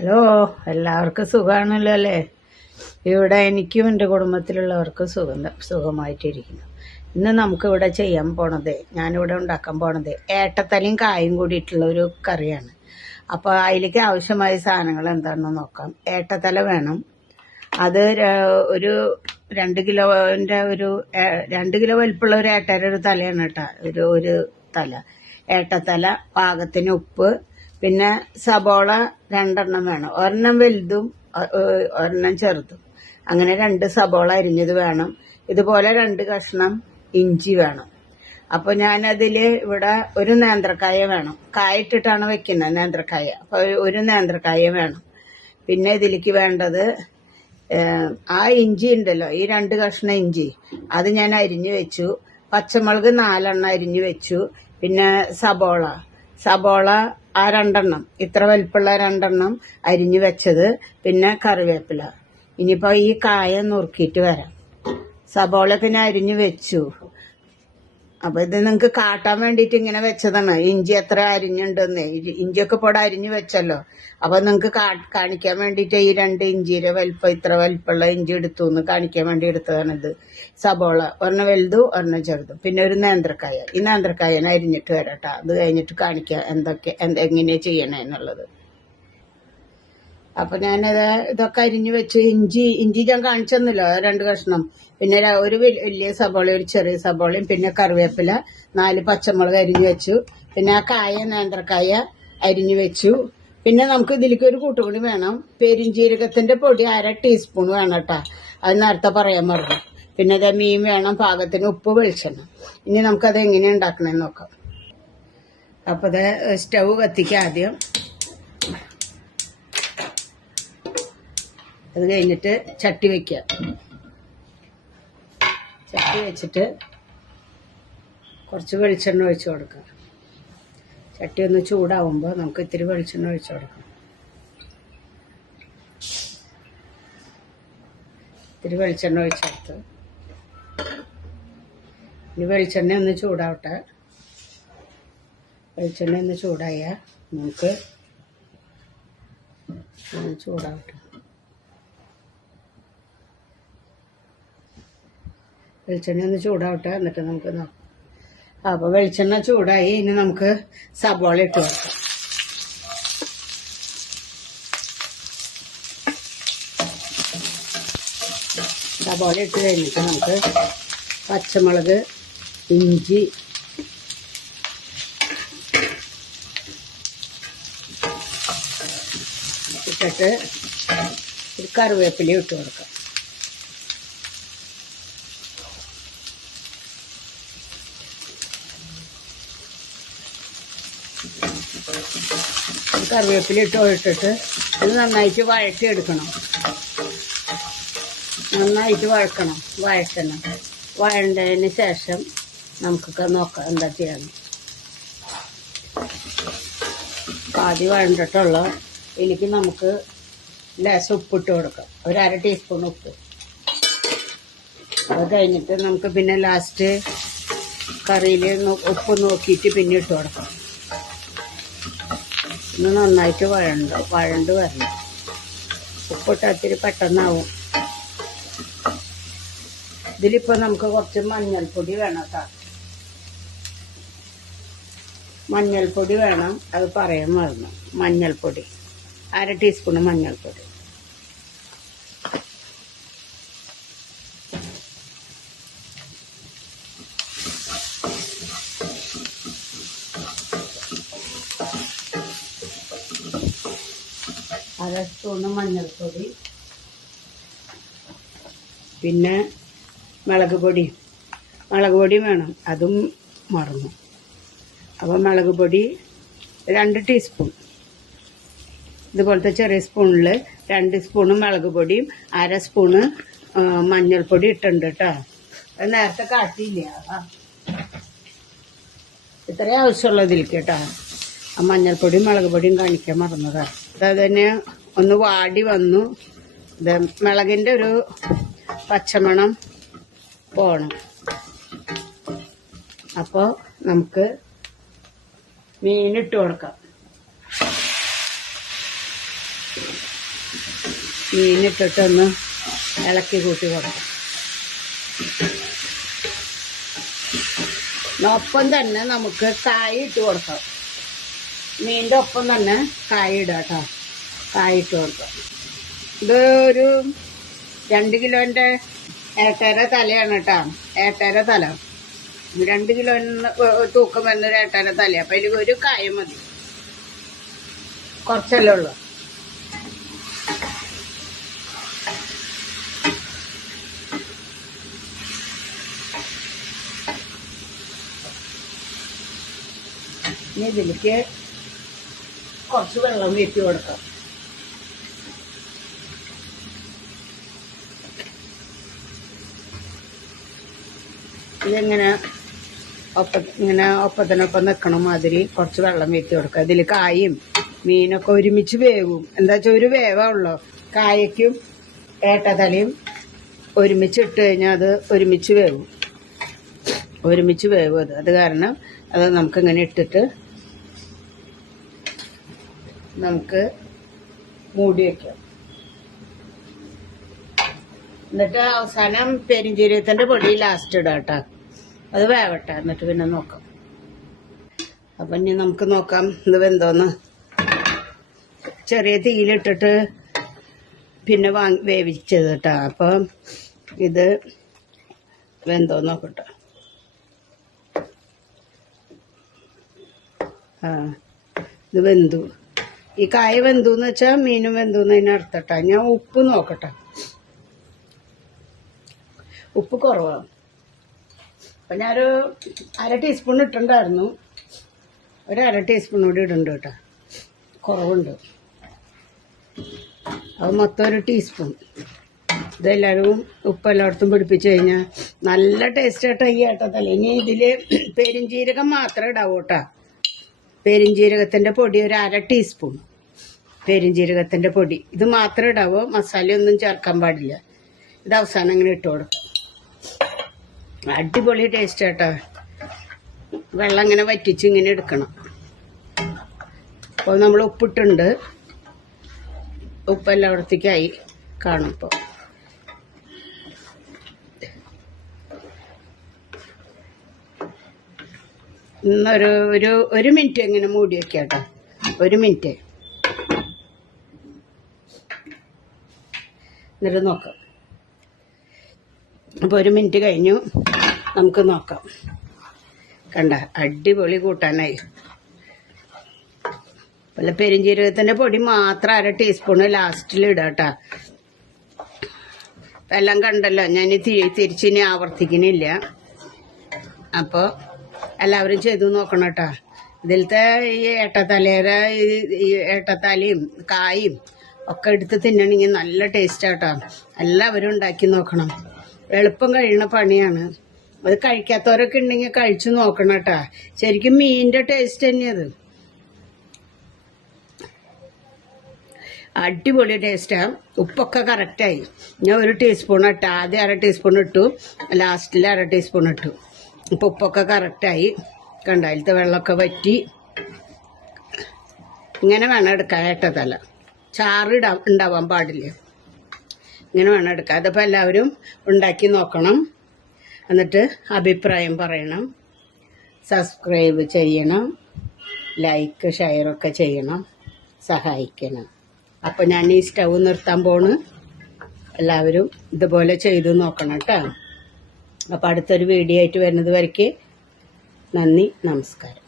Hello, എല്ലാവർക്കും സുഖമാണല്ലോ അല്ലേ? ഇവിടെ എനിക്കും എൻ്റെ കുടുംബത്തിലുള്ളവർക്കും സുഖമായിട്ടിരിക്കുന്നു. ഇന്ന് നമുക്കിവിടെ ചെയ്യാൻ പോണത്, ഞാനിവിടെ ഉണ്ടാക്കാൻ പോണത് ഏട്ടത്തലയും കായും കൂടിയിട്ടുള്ള ഒരു കറിയാണ്. അപ്പോൾ അതിലേക്ക് ആവശ്യമായ സാധനങ്ങൾ എന്താണെന്ന് നോക്കാം. ഏട്ടത്തല വേണം. അത് ഒരു 2 കിലോൻ്റെ 2 കിലോ വലിപ്പമുള്ള ഒരു ഏട്ടയുടെ ഒരു തലയാണ് കേട്ടോ. ഒരു തല ഏട്ടത്തല, പാകത്തിന് ഉപ്പ്, പിന്നെ സബോള 2 വേണം. ഒരെണ്ണം വലുതും ഒരെണ്ണം ചെറുതും, അങ്ങനെ 2 സബോള അരിഞ്ഞത് വേണം. ഇതുപോലെ 2 കഷ്ണം ഇഞ്ചി വേണം. അപ്പോൾ ഞാനതിൽ ഇവിടെ ഒരു നേന്ത്രക്കായ വേണം. കായിട്ടിട്ടാണ് വെക്കുന്നത് നേന്ത്രക്കായ. അപ്പോൾ ഒരു നേന്ത്രക്കായ വേണം. പിന്നെ ഇതിലേക്ക് വേണ്ടത് ആ ഇഞ്ചി ഉണ്ടല്ലോ, ഈ 2 കഷ്ണം ഇഞ്ചി അത് ഞാൻ അരിഞ്ഞു വെച്ചു. പച്ചമുളക് 4 അരിഞ്ഞു വെച്ചു. പിന്നെ സബോള ആ 2 ഇത്ര വലിപ്പമുള്ള 2 അരിഞ്ഞു വെച്ചത്. പിന്നെ കറിവേപ്പില. ഇനിയിപ്പോൾ ഈ കായ നുറുക്കിയിട്ട് വരാം. സബോളയൊക്കെ ഞാൻ അരിഞ്ഞു വെച്ചു. അപ്പോൾ ഇത് നിങ്ങൾക്ക് കാട്ടാൻ വേണ്ടിയിട്ട് ഇങ്ങനെ വെച്ചതാണ്. ഇഞ്ചി എത്ര അരിഞ്ഞുണ്ടെന്ന്, ഇഞ്ചിയൊക്കെ ഇപ്പോൾ അരിഞ്ഞു വെച്ചല്ലോ. അപ്പോൾ നിങ്ങൾക്ക് കാണിക്കാൻ വേണ്ടിയിട്ട് ഈ 2 ഇഞ്ചിയുടെ വലിപ്പം, ഇത്ര വലിപ്പമുള്ള ഇഞ്ചി എടുത്തു എന്ന് കാണിക്കാൻ വേണ്ടി എടുത്തതാണിത്. സബോള ഒരെണ്ണം വലുതും ഒരെണ്ണം ചെറുതും, പിന്നെ ഒരു നേന്ത്രക്കായ. ഈ നേന്ത്രക്കായനെ അരിഞ്ഞിട്ട് വരാട്ടോ. അത് കഴിഞ്ഞിട്ട് കാണിക്കാം എങ്ങനെയാണ് ചെയ്യണമെന്നുള്ളത്. അപ്പൊ ഞാനത് ഇതൊക്കെ അരിഞ്ഞു വെച്ചു. ഇഞ്ചി ഞാൻ കാണിച്ചെന്നല്ലോ, 2 കഷ്ണം. പിന്നെ ഒരു വലിയ സബോള, ഒരു ചെറിയ സബോളയും, പിന്നെ കറിവേപ്പില, 4 പച്ചമുളക് അരിഞ്ഞു വെച്ചു. പിന്നെ ആ നേന്ത്രക്കായ അരിഞ്ഞു വെച്ചു. പിന്നെ നമുക്ക് ഇതിലേക്ക് ഒരു കൂട്ടുകൂടി വേണം. പെരുംജീരകത്തിന്റെ പൊടി 1/2 ടീസ്പൂൺ വേണം കേട്ടാ. അത് നേരത്തെ പറയാൻ മറന്നു. പിന്നെ അത് മീൻ വേണം, പാകത്തിന് ഉപ്പ്, വെളിച്ചെണ്ണ. ഇനി നമുക്കത് എങ്ങനെയാണ് ഉണ്ടാക്കണമെന്ന് നോക്കാം. അപ്പൊ അത് സ്റ്റൗ കത്തിക്കുക ആദ്യം. അത് കഴിഞ്ഞിട്ട് ചട്ടി വെക്കുക. ചട്ടി വെച്ചിട്ട് കുറച്ച് വെളിച്ചെണ്ണ ഒഴിച്ചു കൊടുക്കുക. ചട്ടി ഒന്ന് ചൂടാവുമ്പോൾ നമുക്ക് ഇത്തിരി വെളിച്ചെണ്ണ ഒഴിച്ചു കൊടുക്കാം. ഇത്തിരി വെളിച്ചെണ്ണ ഒഴിച്ചെടുത്ത് ഇനി വെളിച്ചെണ്ണ ഒന്ന് ചൂടാവട്ടെ. വെളിച്ചെണ്ണ ഒന്ന് ചൂടായ നമുക്ക് ചൂടാവട്ടെ. വെളിച്ചെണ്ണ ഒന്ന് ചൂടാവട്ടെ, എന്നിട്ട് നമുക്ക് നോക്കാം. അപ്പോൾ വെളിച്ചെണ്ണ ചൂടായി. ഇനി നമുക്ക് സബോള ഇട്ട് വെക്കാം. സബോള ഇട്ട് കഴിഞ്ഞിട്ട് നമുക്ക് പച്ചമുളക്, ഇഞ്ചി, ഇട്ടിട്ട് ഒരു കറിവേപ്പില ഇട്ട് കൊടുക്കാം. കറിവേപ്പില ഇട്ടിട്ട് ഇത് നന്നായിട്ട് വഴറ്റിയെടുക്കണം. നന്നായിട്ട് വഴറ്റണം. വഴണ്ടതിന് ശേഷം നമുക്കൊക്കെ നോക്കാം എന്താ ചെയ്യണം. ആദ്യം വഴണ്ടിട്ടുള്ള ഇതിലേക്ക് നമുക്ക് ലേശം ഉപ്പിട്ട് കൊടുക്കാം. ഒരു 1/2 ടീസ്പൂൺ ഉപ്പ്. അത് കഴിഞ്ഞിട്ട് നമുക്ക് പിന്നെ ലാസ്റ്റ് കറിയിൽ ഉപ്പ് നോക്കിയിട്ട് പിന്നെ ഇട്ട് കൊടുക്കാം. ഇന്ന് നന്നായിട്ട് വഴണ്ട് വരണം. ഉപ്പിട്ട് ഇത്തിരി പെട്ടെന്നാവും. ഇതിലിപ്പോൾ നമുക്ക് കുറച്ച് മഞ്ഞൾപ്പൊടി വേണം കേട്ടോ. മഞ്ഞൾപ്പൊടി വേണം, അത് പറയാൻ മറന്നു. മഞ്ഞൾപ്പൊടി 1/2 ടീസ്പൂൺ മഞ്ഞൾപ്പൊടി. അര സ്പൂണ് മഞ്ഞൾപ്പൊടി. പിന്നെ മുളക് പൊടി വേണം, അതും മറന്നു. അപ്പോൾ മുളക് പൊടി 2 ടീസ്പൂൺ. ഇതുപോലത്തെ ചെറിയ സ്പൂണിൽ 2 സ്പൂണ് മുളക് പൊടിയും 1/2 സ്പൂണ് മഞ്ഞൾപ്പൊടി ഇട്ടുണ്ട് കേട്ടോ. അത് നേരത്തെ കാട്ടിയില്ല. ഇത്രയും ആവശ്യമുള്ളതിലേക്ക് കേട്ടോ. ആ മഞ്ഞൾപ്പൊടിയും മുളക് പൊടിയും കാണിക്കാൻ മറന്നതാണ്. അത് തന്നെ ഒന്ന് വാടി വന്നു. ഇത് മുളകിൻ്റെ ഒരു പച്ചമണം പോകണം. അപ്പോൾ നമുക്ക് മീനിട്ട് കൊടുക്കാം. മീനിട്ടിട്ടൊന്ന് ഇളക്കി കൂട്ടി കൊടുക്കാം. ഒപ്പം തന്നെ നമുക്ക് കായ ഇട്ട് കൊടുക്കാം. മീനിൻ്റെ ഒപ്പം തന്നെ കായ ഇടുക കേട്ടോ. കായ ഇട്ട് കൊടുക്കാം. ഇത് ഒരു 2 കിലോൻ്റെ ഏട്ടര തലയാണ് കേട്ടോ. ഏട്ടര തല 2 കിലോ തൂക്കം വരുന്നൊരു ഏട്ടര തല. അപ്പം അതിൽ ഒരു കായ മതി, കുറച്ചല്ലേ ഉള്ളൂ. ഇനി ഇതിലേക്ക് കുറച്ച് വെള്ളം വീട്ടി കൊടുക്കാം. ഇതിങ്ങനെ ഒപ്പത്തിനൊപ്പം നിൽക്കണ മാതിരി കുറച്ച് വെള്ളം വീട്ടി കൊടുക്കുക. ഇതിൽ കായും മീനൊക്കെ ഒരുമിച്ച് വേവും. എന്താ വെച്ചാൽ ഒരു വേവുള്ളൂ. കായയ്ക്കും ഏട്ടതലയും ഒരുമിച്ച് ഇട്ട് കഴിഞ്ഞാൽ അത് ഒരുമിച്ച് വേവും. അത് കാരണം അത് നമുക്കിങ്ങനെ ഇട്ടിട്ട് നമുക്ക് മൂടി വയ്ക്കാം. എന്നിട്ട് അവസാനം പെരിഞ്ചീരകത്തിൻ്റെ പൊടി ലാസ്റ്റ് ഇടാം കേട്ടോ. അത് വേവട്ടെ, എന്നിട്ട് പിന്നെ നോക്കാം. അപ്പം ഇനി നമുക്ക് നോക്കാം ഇത് വെന്തോന്ന്. ചെറിയ തീയിലിട്ടിട്ട് പിന്നെ വേവിച്ചത് കേട്ടോ. അപ്പം ഇത് വെന്തോന്ന് നോക്കട്ടെ. ഇത് വെന്തു. ഈ കായ വെന്തു എന്ന് വെച്ചാൽ മീനും വെന്തു എന്നതിന് അർത്ഥട്ടാ. ഞാൻ ഉപ്പ് നോക്കട്ടെ. ഉപ്പ് കുറവാണ്. അപ്പം ഞാനൊരു 1/2 ടീസ്പൂൺ ഇട്ടുണ്ടായിരുന്നു. ഒരു 1/2 ടീസ്പൂൺ കൂടി ഇടുന്നുണ്ട് കേട്ടോ. കുറവുണ്ട്. അത് മൊത്തം 1 ടീസ്പൂൺ. ഇതെല്ലാവരും ഉപ്പ് എല്ലായിടത്തും പിടിപ്പിച്ച് കഴിഞ്ഞാൽ നല്ല ടേസ്റ്റ് ആയിട്ടാ ഈ ഏട്ടത്തല. ഇനി ഇതിൽ പെരിഞ്ചീരകം മാത്രം ഇടാവൂ കേട്ടോ. പെരിഞ്ചീരകത്തിൻ്റെ പൊടി ഒരു 1/2 ടീസ്പൂൺ പെരിഞ്ചീരകത്തിൻ്റെ പൊടി. ഇത് മാത്രം ഇടാവോ, മസാലയൊന്നും ചേർക്കാൻ പാടില്ല. ഇത് അവസാനം ഇങ്ങനെ ഇട്ട് കൊടുക്കും. അടിപൊളി ടേസ്റ്റ് കേട്ടോ. വെള്ളം ഇങ്ങനെ വറ്റിച്ച് ഇങ്ങനെ എടുക്കണം. അപ്പോൾ നമ്മൾ ഉപ്പിട്ടുണ്ട്. ഉപ്പ് എല്ലായിടത്തേക്കായി കാണും. ഇപ്പോൾ ഒരു മിനിറ്റ് ഇങ്ങനെ മൂടി വയ്ക്കാം കേട്ടോ. 1 മിനിറ്റ്. എന്നിട്ട് നോക്കാം. അപ്പോൾ 1 മിനിറ്റ് കഴിഞ്ഞു. നമുക്ക് നോക്കാം. കണ്ട അടിപൊളി കൂട്ടാനായി. വല്ല പെരിഞ്ചീരകത്തിൻ്റെ പൊടി മാത്രം 1/2 ടീസ്പൂണ് ലാസ്റ്റിൽ ഇടാം കേട്ടോ. എല്ലാം കണ്ടല്ലോ, ഞാൻ തിരിച്ചിനി ആവർത്തിക്കുന്നില്ല. അപ്പോൾ എല്ലാവരും ചെയ്തു നോക്കണം കേട്ടോ. ഇതിലത്തെ ഈ ഏട്ടത്തലയും കായും ഒക്കെ എടുത്ത് തിന്നണമെങ്കിൽ നല്ല ടേസ്റ്റാട്ടോ. എല്ലാവരും ഉണ്ടാക്കി നോക്കണം. എളുപ്പം കഴിയണ പണിയാണ്. അത് കഴിക്കാത്തവരൊക്കെ ഉണ്ടെങ്കിൽ കഴിച്ചു നോക്കണം കേട്ടോ. ശരിക്കും മീനിൻ്റെ ടേസ്റ്റ് തന്നെയത്. അടിപൊളി ടേസ്റ്റാണ്. ഉപ്പൊക്കെ കറക്റ്റായി. ഞാൻ 1 ടീസ്പൂൺ ഇട്ടു. ആദ്യം 1/2 ടീസ്പൂൺ ഇട്ടു, ലാസ്റ്റിൽ 1/2 ടീസ്പൂൺ ഇട്ടു. അപ്പോൾ ഉപ്പൊക്കെ കറക്റ്റായി. കണ്ട അതിലത്തെ വെള്ളമൊക്കെ വറ്റി. ഇങ്ങനെ വേണം എടുക്കാൻ ഏട്ടത്തല. ചാറ് ഉണ്ടാവാൻ പാടില്ല. ഇങ്ങനെ വേണം എടുക്കാൻ. അതിപ്പോൾ എല്ലാവരും ഉണ്ടാക്കി നോക്കണം. എന്നിട്ട് അഭിപ്രായം പറയണം. സബ്സ്ക്രൈബ് ചെയ്യണം. ലൈക്ക് ഷെയറൊക്കെ ചെയ്യണം. സഹായിക്കണം. അപ്പോൾ ഞാൻ ഈ സ്റ്റൗ നിർത്താൻ പോണ്. എല്ലാവരും ഇതുപോലെ ചെയ്തു നോക്കണം കേട്ടോ. അപ്പോൾ അടുത്തൊരു വീഡിയോ ആയിട്ട് വരുന്നത് വരയ്ക്ക് നന്ദി, നമസ്കാരം.